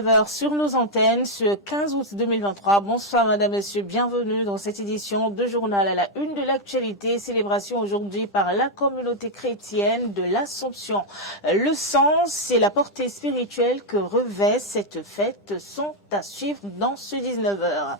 19h sur nos antennes ce 15 août 2023. Bonsoir madame, monsieur, bienvenue dans cette édition de journal à la une de l'actualité. Célébration aujourd'hui par la communauté chrétienne de l'Assomption. Le sens et la portée spirituelle que revêt cette fête sont à suivre dans ce 19h.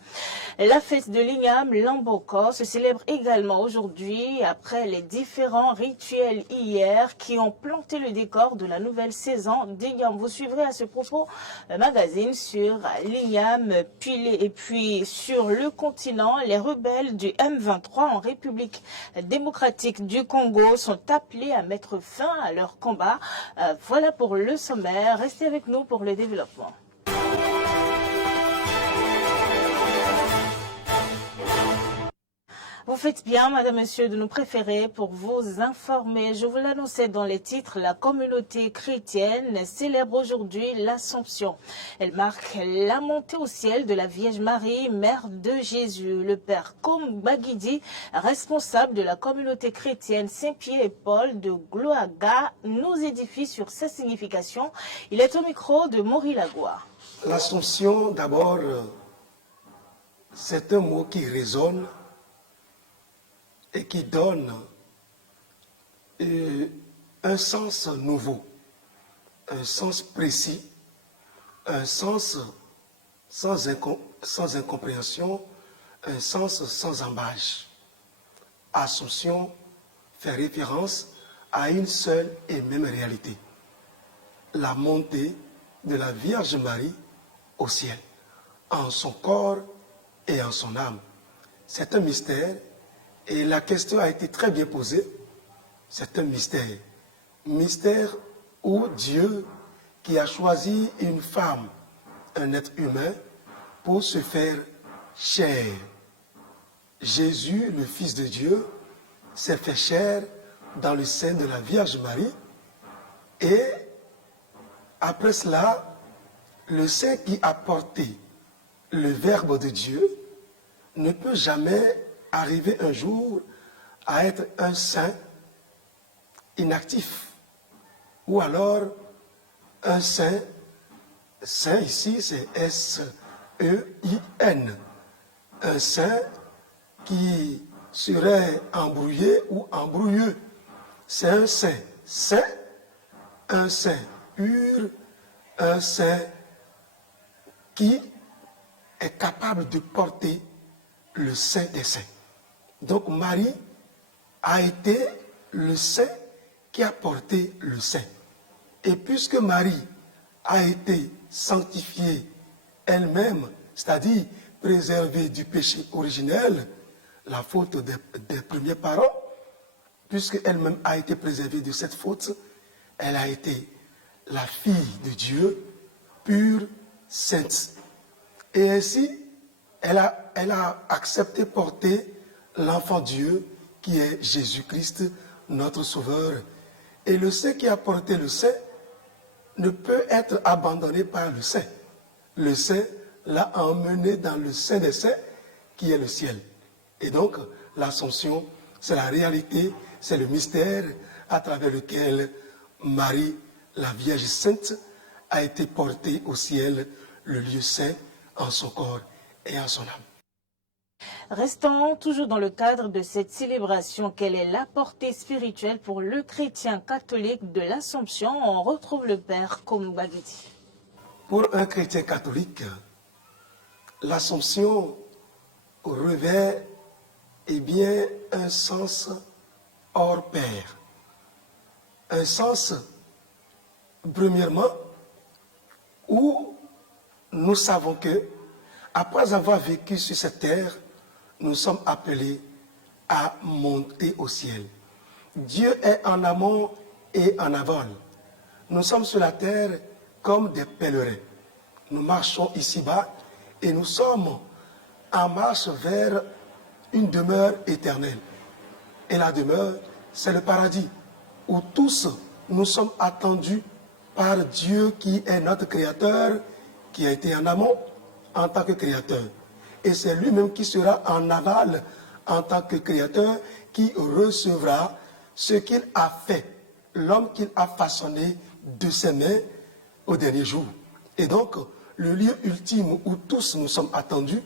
La fête de l'Igname Lamboko se célèbre également aujourd'hui après les différents rituels hier qui ont planté le décor de la nouvelle saison d'Igname. Vous suivrez à ce propos magazine sur l'Igname et puis sur le continent. Les rebelles du M23 en République démocratique du Congo sont appelés à mettre fin à leur combat. Voilà pour le sommaire. Restez avec nous pour le développement. Vous faites bien, madame, monsieur, de nous préférer pour vous informer. Je vous l'annonçais dans les titres, la communauté chrétienne célèbre aujourd'hui l'Assomption. Elle marque la montée au ciel de la Vierge Marie, mère de Jésus. Le père Kombagidi, responsable de la communauté chrétienne Saint-Pierre et Paul de Gloaga, nous édifie sur sa signification. Il est au micro de Maury Lagua. L'Assomption, d'abord, c'est un mot qui résonne et qui donne un sens nouveau, un sens précis, un sens sans incompréhension, un sens sans embâche. Assomption fait référence à une seule et même réalité, la montée de la Vierge Marie au ciel, en son corps et en son âme. C'est un mystère. Et la question a été très bien posée. C'est un mystère. Mystère où Dieu, qui a choisi une femme, un être humain, pour se faire chair. Jésus, le Fils de Dieu, s'est fait chair dans le sein de la Vierge Marie. Et après cela, le Saint qui a porté le Verbe de Dieu ne peut jamais arriver un jour à être un saint inactif, ou alors un saint ici c'est S-E-I-N, un saint qui serait embrouillé ou embrouilleux. C'est un saint pur, un saint qui est capable de porter le saint des saints. Donc Marie a été le saint qui a porté le saint. Et puisque Marie a été sanctifiée elle-même, c'est-à-dire préservée du péché originel, la faute des premiers parents, puisque elle-même a été préservée de cette faute, elle a été la fille de Dieu, pure, sainte. Et ainsi, elle a accepté porter l'enfant Dieu qui est Jésus-Christ, notre Sauveur. Et le saint qui a porté le saint ne peut être abandonné par le saint. Le saint l'a emmené dans le saint des saints qui est le ciel. Et donc, l'Assomption, c'est la réalité, c'est le mystère à travers lequel Marie, la Vierge Sainte, a été portée au ciel, le lieu saint, en son corps et en son âme. Restons toujours dans le cadre de cette célébration. Quelle est la portée spirituelle pour le chrétien catholique de l'Assomption? On retrouve le père Kombagidi. Pour un chrétien catholique, l'Assomption revêt bien un sens hors pair. Un sens, premièrement, où nous savons que, après avoir vécu sur cette terre, nous sommes appelés à monter au ciel. Dieu est en amont et en aval. Nous sommes sur la terre comme des pèlerins. Nous marchons ici-bas et nous sommes en marche vers une demeure éternelle. Et la demeure, c'est le paradis, où tous nous sommes attendus par Dieu qui est notre Créateur, qui a été en amont en tant que Créateur. Et c'est lui-même qui sera en aval en tant que Créateur, qui recevra ce qu'il a fait, l'homme qu'il a façonné de ses mains au dernier jour. Et donc, le lieu ultime où tous nous sommes attendus,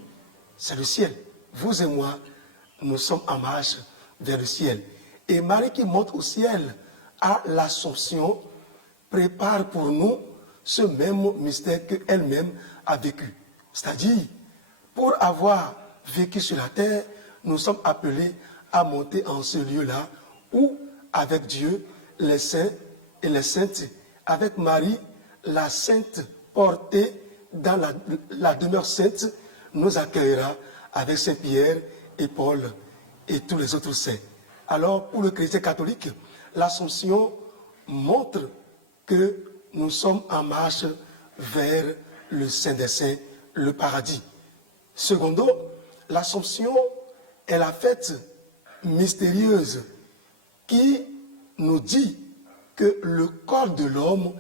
c'est le ciel. Vous et moi, nous sommes en marche vers le ciel. Et Marie qui monte au ciel à l'Assomption prépare pour nous ce même mystère qu'elle-même a vécu. C'est-à-dire, pour avoir vécu sur la terre, nous sommes appelés à monter en ce lieu-là où, avec Dieu, les saints et les saintes, avec Marie, la sainte portée dans la demeure sainte, nous accueillera avec Saint-Pierre et Paul et tous les autres saints. Alors, pour le chrétien catholique, l'Assomption montre que nous sommes en marche vers le Saint des Saints, le paradis. Secondo, l'Assomption est la fête mystérieuse qui nous dit que le corps de l'homme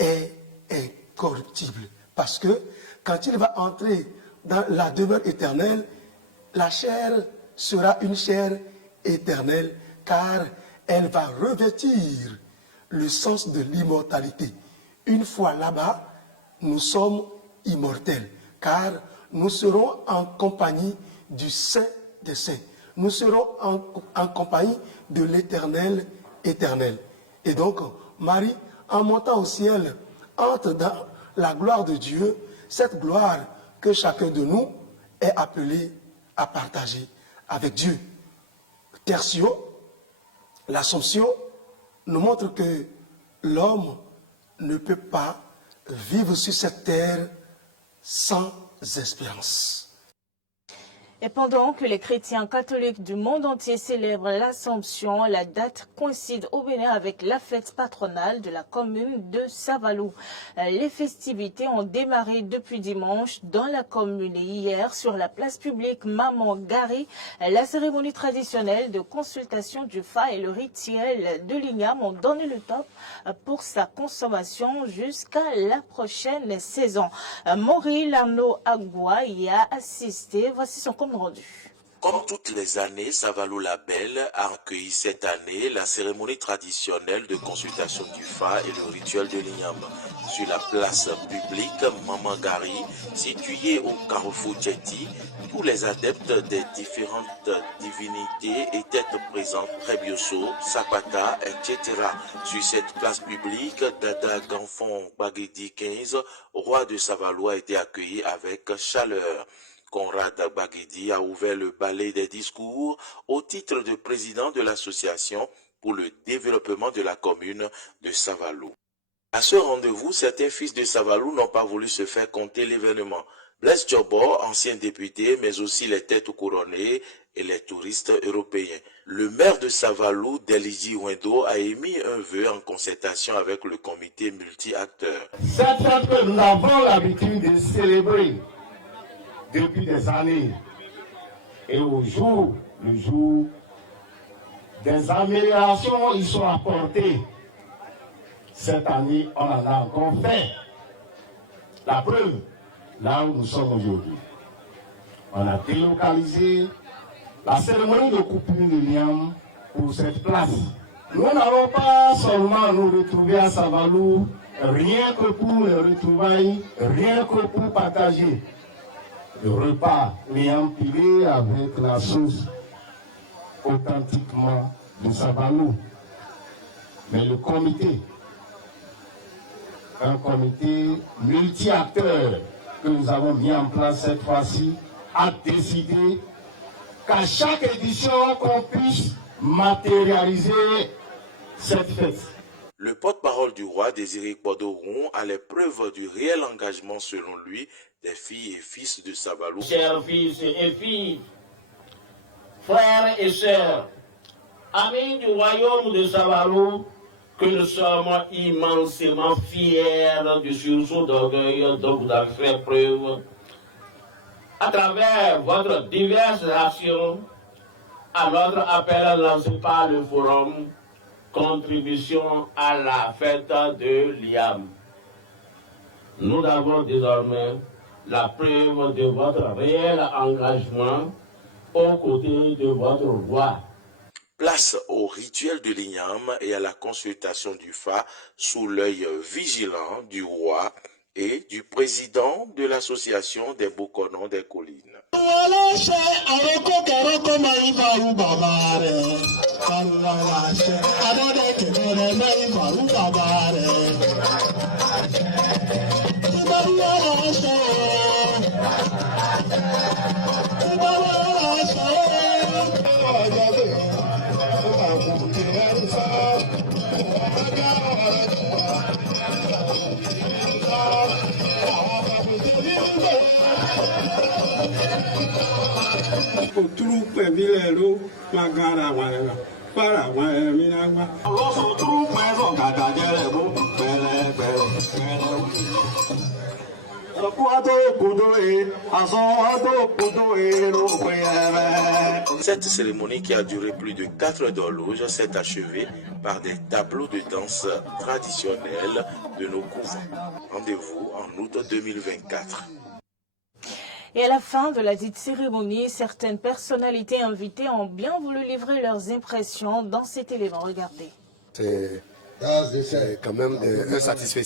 est incorruptible. Parce que quand il va entrer dans la demeure éternelle, la chair sera une chair éternelle car elle va revêtir le sens de l'immortalité. Une fois là-bas, nous sommes immortels car nous serons en compagnie du Saint des Saints. Nous serons en compagnie de l'Éternel éternel. Et donc, Marie, en montant au ciel, entre dans la gloire de Dieu, cette gloire que chacun de nous est appelé à partager avec Dieu. Tertio, l'Assomption nous montre que l'homme ne peut pas vivre sur cette terre sans espérance. Et pendant que les chrétiens catholiques du monde entier célèbrent l'Assomption, la date coïncide au Bénin avec la fête patronale de la commune de Savalou. Les festivités ont démarré depuis dimanche dans la commune et hier sur la place publique Maman Gari. La cérémonie traditionnelle de consultation du Fa et le rituel de l'Igname ont donné le top pour sa consommation jusqu'à la prochaine saison. Maurice Larnaud Agua y a assisté. Voici son compte rendu. Comme toutes les années, Savalou la Belle a accueilli cette année la cérémonie traditionnelle de consultation du Fa et le rituel de l'Igname sur la place publique Maman Gari, située au carrefour Djeti. Tous les adeptes des différentes divinités étaient présents, Trebioso, Sapata, etc. Sur cette place publique, Dada Ganfon Bagedi 15, roi de Savalou, a été accueilli avec chaleur. Conrad Bagedi a ouvert le ballet des discours au titre de président de l'association pour le développement de la commune de Savalou. À ce rendez-vous, certains fils de Savalou n'ont pas voulu se faire compter l'événement. Blaise Djobor, ancien député, mais aussi les têtes couronnées et les touristes européens. Le maire de Savalou, Deliji Wendo, a émis un vœu en concertation avec le comité multi-acteurs. Cette fête que nous avons l'habitude de célébrer depuis des années, et le jour des améliorations y sont apportées. Cette année, on en a encore fait. La preuve, là où nous sommes aujourd'hui. On a délocalisé la cérémonie de coupure de l'Igname pour cette place. Nous n'allons pas seulement nous retrouver à Savalou, rien que pour les retrouvailles, rien que pour partager le repas l'Igname pilé avec la sauce authentiquement de Savalou. Mais le comité, un comité multi-acteurs que nous avons mis en place cette fois-ci, a décidé qu'à chaque édition, qu'on puisse matérialiser cette fête. Le porte-parole du roi, Désiré Podoron, a les preuves du réel engagement, selon lui, des filles et fils de Savalou. Chers fils et filles, frères et sœurs, amis du royaume de Savalou, que nous sommes immensément fiers du sursaut d'orgueil dont vous avez fait preuve à travers votre diverses actions à notre appel lancé par le forum Contribution à la fête de l'Igname. Nous avons désormais la preuve de votre réel engagement aux côtés de votre roi. Place au rituel de l'Igname et à la consultation du Fa sous l'œil vigilant du roi et du président de l'association des Bokonons des collines. Cette cérémonie qui a duré plus de 4 heures d'horloge s'est achevée par des tableaux de danse traditionnels de nos couvents. Rendez-vous en août 2024. Et à la fin de la dite cérémonie, certaines personnalités invitées ont bien voulu livrer leurs impressions dans cet élément. Regardez. C'est quand même un satisfait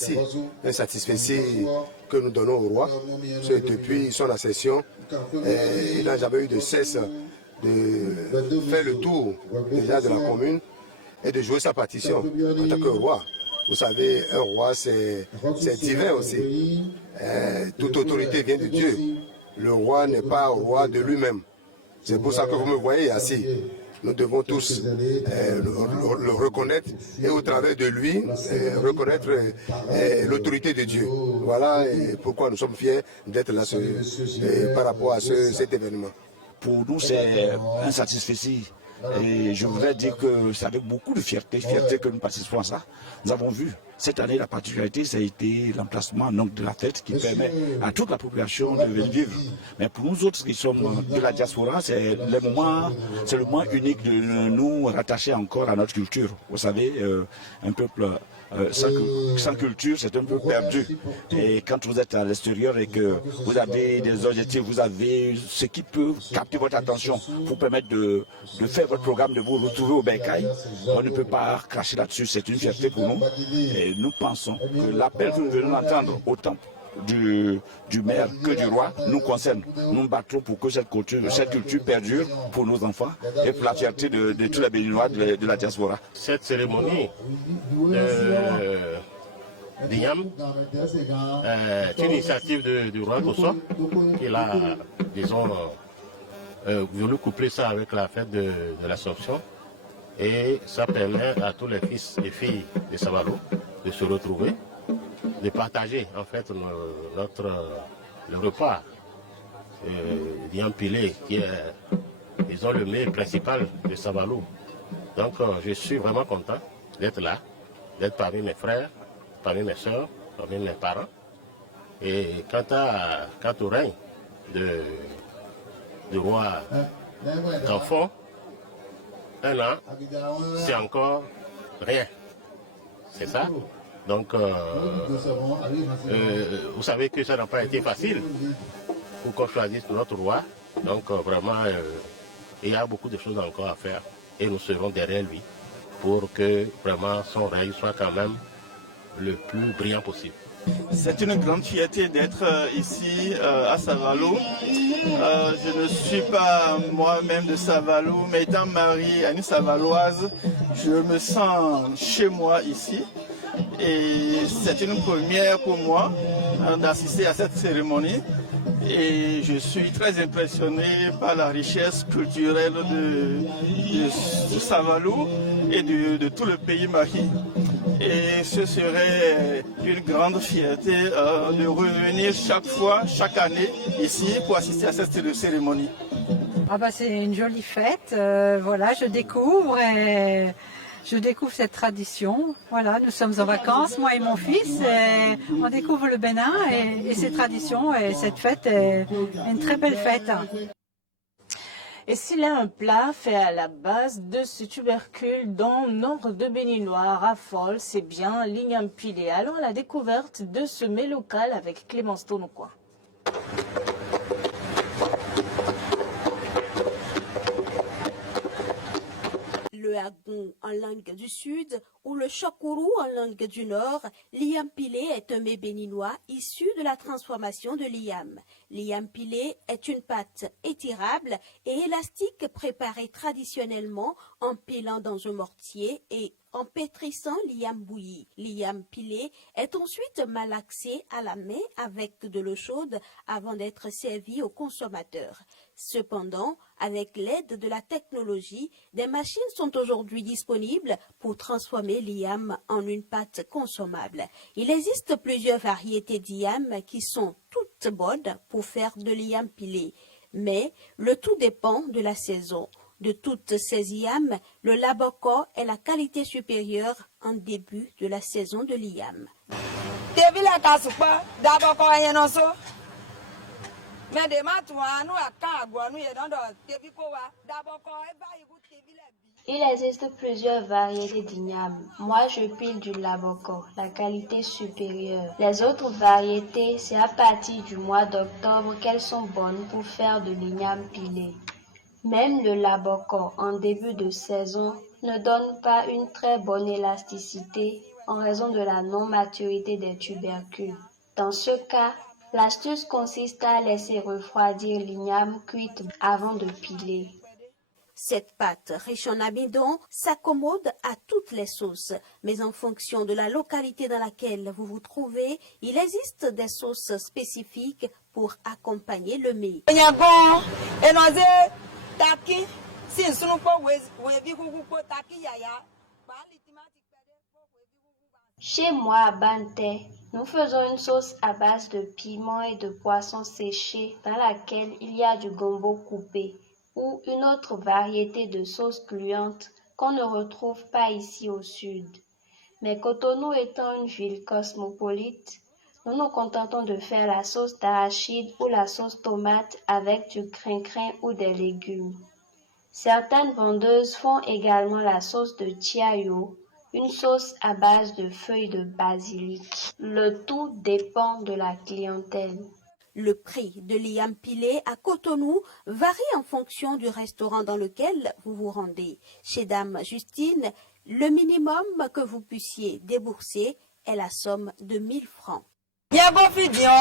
que nous donnons au roi. Depuis son accession, il n'a jamais eu de cesse de faire le tour déjà de la commune et de jouer sa partition en tant que roi. Vous savez, un roi, c'est divin aussi. Toute autorité vient de Dieu. Le roi n'est pas roi de lui-même. C'est pour ça que vous me voyez assis. Nous devons tous le reconnaître et au travers de lui reconnaître l'autorité de Dieu. Voilà pourquoi nous sommes fiers d'être là par rapport à cet événement. Pour nous, c'est un satisfait. Et je voudrais dire que c'est avec beaucoup de fierté que nous participons à ça. Nous avons vu, cette année, la particularité, ça a été l'emplacement de la fête qui permet à toute la population de venir vivre. Mais pour nous autres qui sommes de la diaspora, c'est le moment unique de nous rattacher encore à notre culture. Vous savez, un peuple sans culture, c'est un peu perdu. Et quand vous êtes à l'extérieur et que vous avez des objectifs, vous avez ce qui peut capter votre attention, vous permettre de faire votre programme, de vous retrouver au Bercail, on ne peut pas cracher là-dessus. C'est une fierté pour nous. Et nous pensons que l'appel que nous venons d'entendre, autant du maire que du roi, nous concerne. Nous nous battons pour que cette culture perdure pour nos enfants et pour la fierté de tous les Béninois de la diaspora. Cette cérémonie d'Ignam est une initiative du roi Kosso qui a, disons, voulu coupler ça avec la fête de l'Assomption. Et ça permet à tous les fils et filles de Savalou de se retrouver, de partager en fait le repas d'Iampilé qui est, disons, le mets principal de Savalou. Donc je suis vraiment content d'être là, d'être parmi mes frères, parmi mes soeurs, parmi mes parents. Et quant au règne du roi d'enfant, un an, c'est encore rien. C'est ça. Donc, vous savez que ça n'a pas été facile pour qu'on choisisse notre roi. Donc, vraiment, il y a beaucoup de choses encore à faire. Et nous serons derrière lui pour que vraiment son règne soit quand même le plus brillant possible. C'est une grande fierté d'être ici à Savalou. Je ne suis pas moi-même de Savalou, mais étant marié à une Savaloise, je me sens chez moi ici. Et c'est une première pour moi d'assister à cette cérémonie. Et je suis très impressionné par la richesse culturelle de Savalou et de tout le pays Mali. Et ce serait une grande fierté de revenir chaque année ici pour assister à cette cérémonie. Ah bah c'est une jolie fête, voilà, je découvre cette tradition. Voilà, nous sommes en vacances, moi et mon fils, et on découvre le Bénin et ses traditions, et cette fête est une très belle fête. Et s'il a un plat fait à la base de ce tubercule dont nombre de Béninois raffolent, c'est bien l'Ignampilé. Allons à la découverte de ce mets local avec Clémence Tonoukoua. Le lagoon en langue du sud ou le chokourou en langue du nord, l'iam pilé est un mets béninois issu de la transformation de l'iam. L'iam pilé est une pâte étirable et élastique préparée traditionnellement en pilant dans un mortier et en pétrissant l'iam bouilli. L'iam pilé est ensuite malaxé à la main avec de l'eau chaude avant d'être servi aux consommateurs. Cependant, avec l'aide de la technologie, des machines sont aujourd'hui disponibles pour transformer l'iam en une pâte consommable. Il existe plusieurs variétés d'iam qui sont toutes bonnes pour faire de l'iam pilé, mais le tout dépend de la saison. De toutes ces iams, le laboko est la qualité supérieure en début de la saison de l'iam. Il existe plusieurs variétés d'igname. Moi, je pile du laboko, la qualité supérieure. Les autres variétés, c'est à partir du mois d'octobre qu'elles sont bonnes pour faire de l'igname pilé. Même le laboko en début de saison ne donne pas une très bonne élasticité en raison de la non-maturité des tubercules. Dans ce cas, l'astuce consiste à laisser refroidir l'igname cuite avant de piler. Cette pâte riche en amidon s'accommode à toutes les sauces, mais en fonction de la localité dans laquelle vous vous trouvez, il existe des sauces spécifiques pour accompagner le mets. Chez moi à Banté, nous faisons une sauce à base de piment et de poissons séchés dans laquelle il y a du gombo coupé ou une autre variété de sauce gluante qu'on ne retrouve pas ici au sud. Mais Cotonou étant une ville cosmopolite, nous nous contentons de faire la sauce d'arachide ou la sauce tomate avec du crin-crin ou des légumes. Certaines vendeuses font également la sauce de chiayo, une sauce à base de feuilles de basilic. Le tout dépend de la clientèle. Le prix de l'iam pilé à Cotonou varie en fonction du restaurant dans lequel vous vous rendez. Chez Dame Justine, le minimum que vous puissiez débourser est la somme de 1000 francs.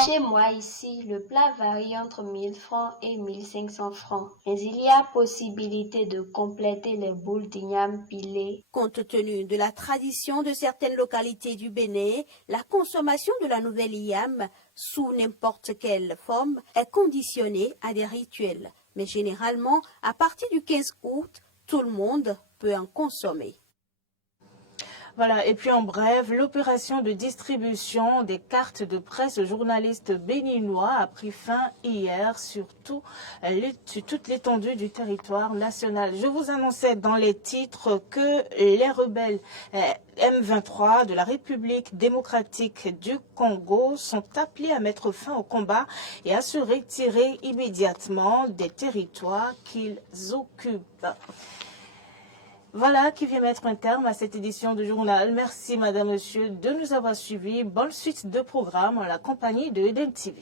Chez moi ici, le plat varie entre 1000 francs et 1500 francs. Mais il y a possibilité de compléter les boules d'igname pilées. Compte tenu de la tradition de certaines localités du Bénin, la consommation de la nouvelle iam, sous n'importe quelle forme, est conditionnée à des rituels. Mais généralement, à partir du 15 août, tout le monde peut en consommer. Voilà, et puis en bref, l'opération de distribution des cartes de presse aux journalistes béninois a pris fin hier sur toute l'étendue du territoire national. Je vous annonçais dans les titres que les rebelles M23 de la République démocratique du Congo sont appelés à mettre fin au combat et à se retirer immédiatement des territoires qu'ils occupent. Voilà qui vient mettre un terme à cette édition du journal. Merci, madame, monsieur, de nous avoir suivis. Bonne suite de programme en la compagnie de Eden TV.